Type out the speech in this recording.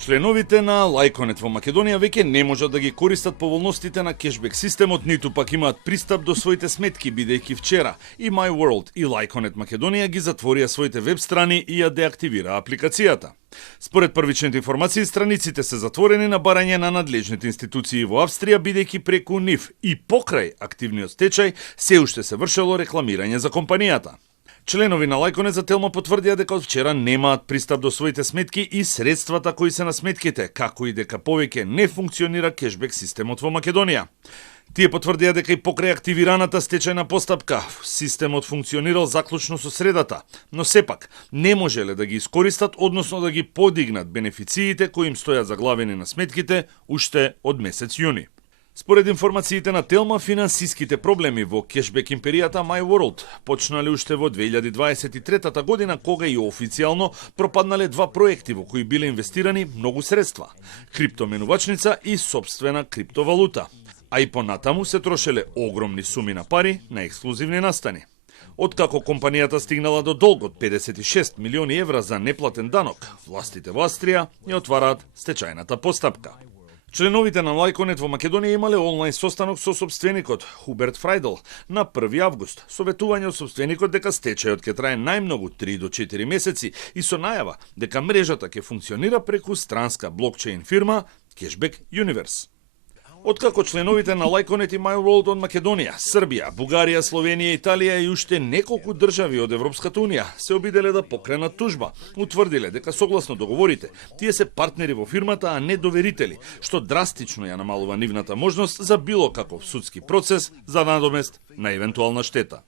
Членовите на Лајконет во Македонија веќе не можат да ги користат поволностите на кешбек системот, ниту пак имаат пристап до своите сметки, бидејќи вчера и My World и Лајконет Македонија ги затворија своите веб страни и ја деактивира апликацијата. Според првичните информации, страниците се затворени на барање на надлежните институции во Австрија, бидејќи преку нив и покрај активниот стечај се уште се вршело рекламирање за компанијата. Членови на Лајконет за Телма потврдија дека од вчера немаат пристап до своите сметки и средствата кои се на сметките, како и дека повеќе не функционира кешбек системот во Македонија. Тие потврдија дека и покрај активираната стечајна постапка, системот функционирал заклучно со средата, но сепак не можеле да ги искористат, односно да ги подигнат бенефициите кои им стојат заглавени на сметките уште од месец јуни. Според информациите на Телма, финансиските проблеми во кешбек империјата My World почнале уште во 2023 година, кога и официјално пропаднале два проекти во кои биле инвестирани многу средства – криптоменувачница и собствена криптовалута. А и понатаму се трошеле огромни суми на пари на ексклузивни настани. Откако компанијата стигнала до долг од 56 милиони евра за неплатен данок, властите во Австрија ја отвараат стечајната постапка. Членовите на Лајконет во Македонија имале онлайн состанок со собственикот Хуберт Фрајдл на 1 август, советување од собственикот дека стечајот ќе трае најмногу 3 до 4 месеци и со најава дека мрежата ќе функционира преку странска блокчейн фирма Cashback Universe. Откако членовите на Лајконет и My World од Македонија, Србија, Бугарија, Словенија, Италија и уште неколку држави од Европската Унија се обиделе да покренат тужба, утврдиле дека согласно договорите, тие се партнери во фирмата, а не доверители, што драстично ја намалува нивната можност за било каков судски процес за надомест на евентуална штета.